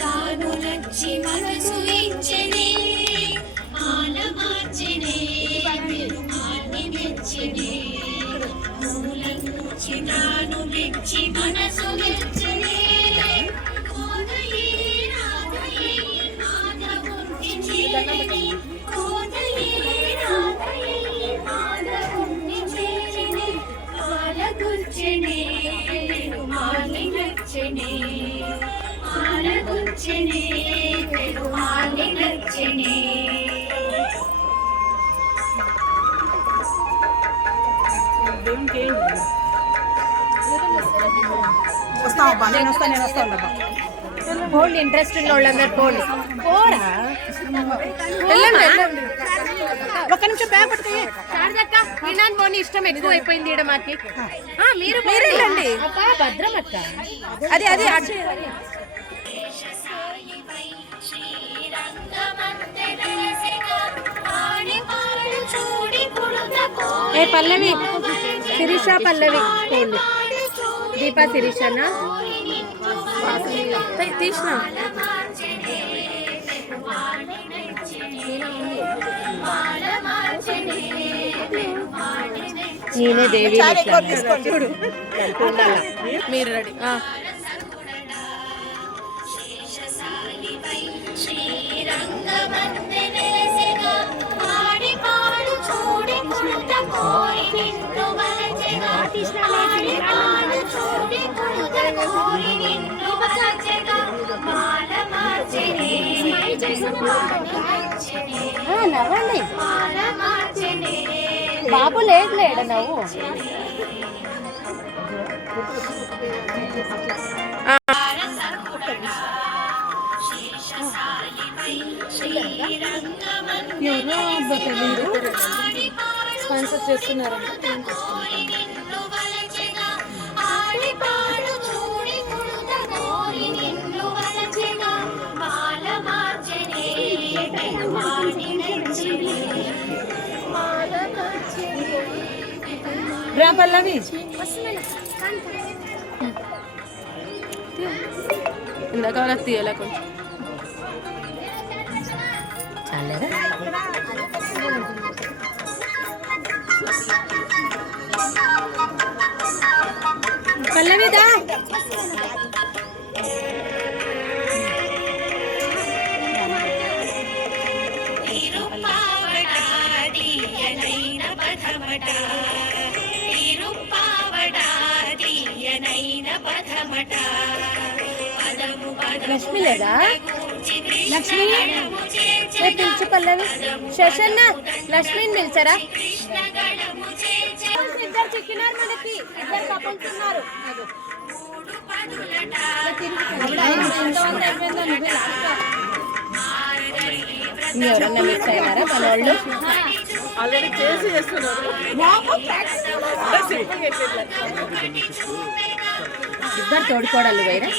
తాను నచ్చి మనసు ఇచ్చనే మాల మార్చనే పెరుమాని మెచ్చనే మూల గుచ్చి తాను మెచ్చి మనసు ఇచ్చనే కోదయే రాధయే మాధవుని చేరనే కోదయే రాధయే మాధవుని చేరనే మాల గుచ్చనే పెరుమాని మెచ్చనే గుచ్చనే పెరుమాని నచ్చనే పోండి, ఇంట్రెస్ట్ ఉన్న వాళ్ళందరూ పోండి. పోరా ఒక్క నిమిషం బ్యాగ్ పట్టుకోయి. శారదక్క వినాన్ పోనీ, ఇష్టం ఎక్కువ అయిపోయింది ఈడ మాకి. మీరు మీరేండి భద్రం అక్క, అది అది ఏ పల్లవి శిరీష, పల్లవి పోండి. దీపా శిరీషనా తీసిన నేనే దేవి చూడు. మీరు రెడీ. నవ్వండి బాబు, లేదు లేడ నవ్వు. స్పాన్సర్ చేస్తున్నారు. రా పల్లవి, ఇందాక వాళ్ళకి తీయాలి కొంచెం. చాలేదా? పల్లవిదా లక్ష్మి లేదా? లక్ష్మి పిలిచి పల్లవి. శశన్న లక్ష్మిని పిలిచారా? ఇద్దరు చిక్కినారు, మనకి ఇద్దరు కపుల్స్ ఉన్నారు. ఎవరన్నా మిస్ అయినారా మన వాళ్ళు? ఇద్దరు తోడుకోవడాలు వేరే.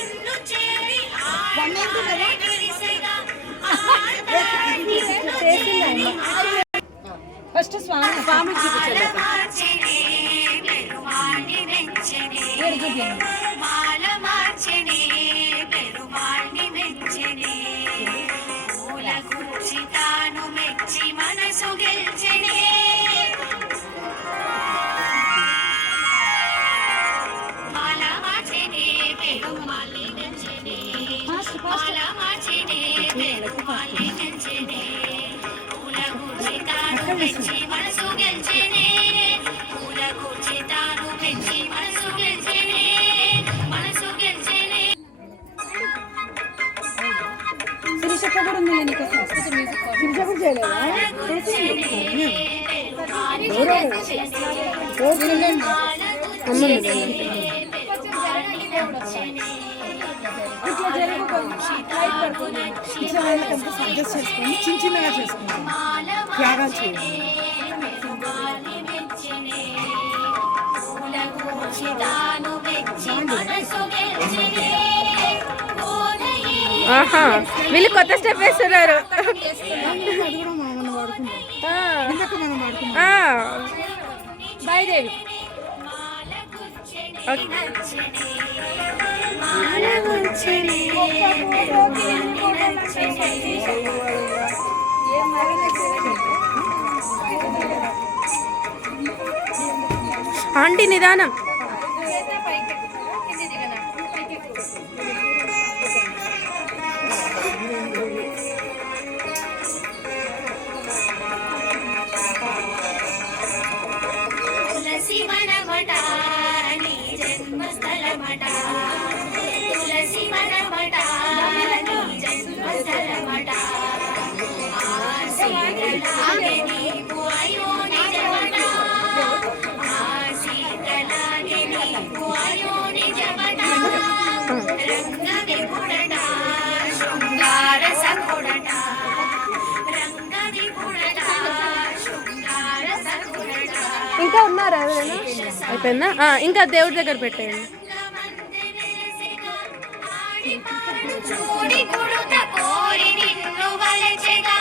ఫస్ట్ స్వామి చూపించాలి. మనసు గెలిచనే మాల మార్చనే పెరుమాళి నచ్చనే మాల మార్చనే పెరుమాళి నచ్చనే పూల గుచ్చి తాను మెచ్చి మనసు గెలిచనే పూల గుచ్చి తాను మెచ్చి మనసు గెలిచనే మనసు గెలిచనే. శిరీష కూడా ఉంది. నేను శిరీష కూడా చేయలేదా? ఇట్లా జరుగు, లైట్ పడుతుంది. ఇట్లా వాళ్ళకంతా సజెస్ట్ చేసుకొని చిన్న చిన్నగా చేసుకుంటాం, త్యాగాలు చేయాలి. ఆహా, వీళ్ళు కొత్త స్టెప్ వేస్తున్నారు. అది కూడా మనం వాడుకుంటాం, ఇందాక మనం వాడుకుంటాం. బాయ్ దేవి. ఆంటీ నిదానం. తులసి వనమట నీ జన్మస్థలమట, తులసి వనమట నీ జన్మస్థలమట, ఆశీర్వలాగే నీకు అయ్యో నిజమట, ఆశీర్వలాగే నీకు అయ్యో నిజమట, రంగ విపుడట శృంగార సఖుడట, రంగ విపుడట శృంగార సఖుడట. ఇంకా ఉన్నారా ఎవరైనా? అయిపోయిందా? ఇంకా దేవుడి దగ్గర పెట్టేయండి. చూడి పుడుత కోరి నిన్ను వలచెగా,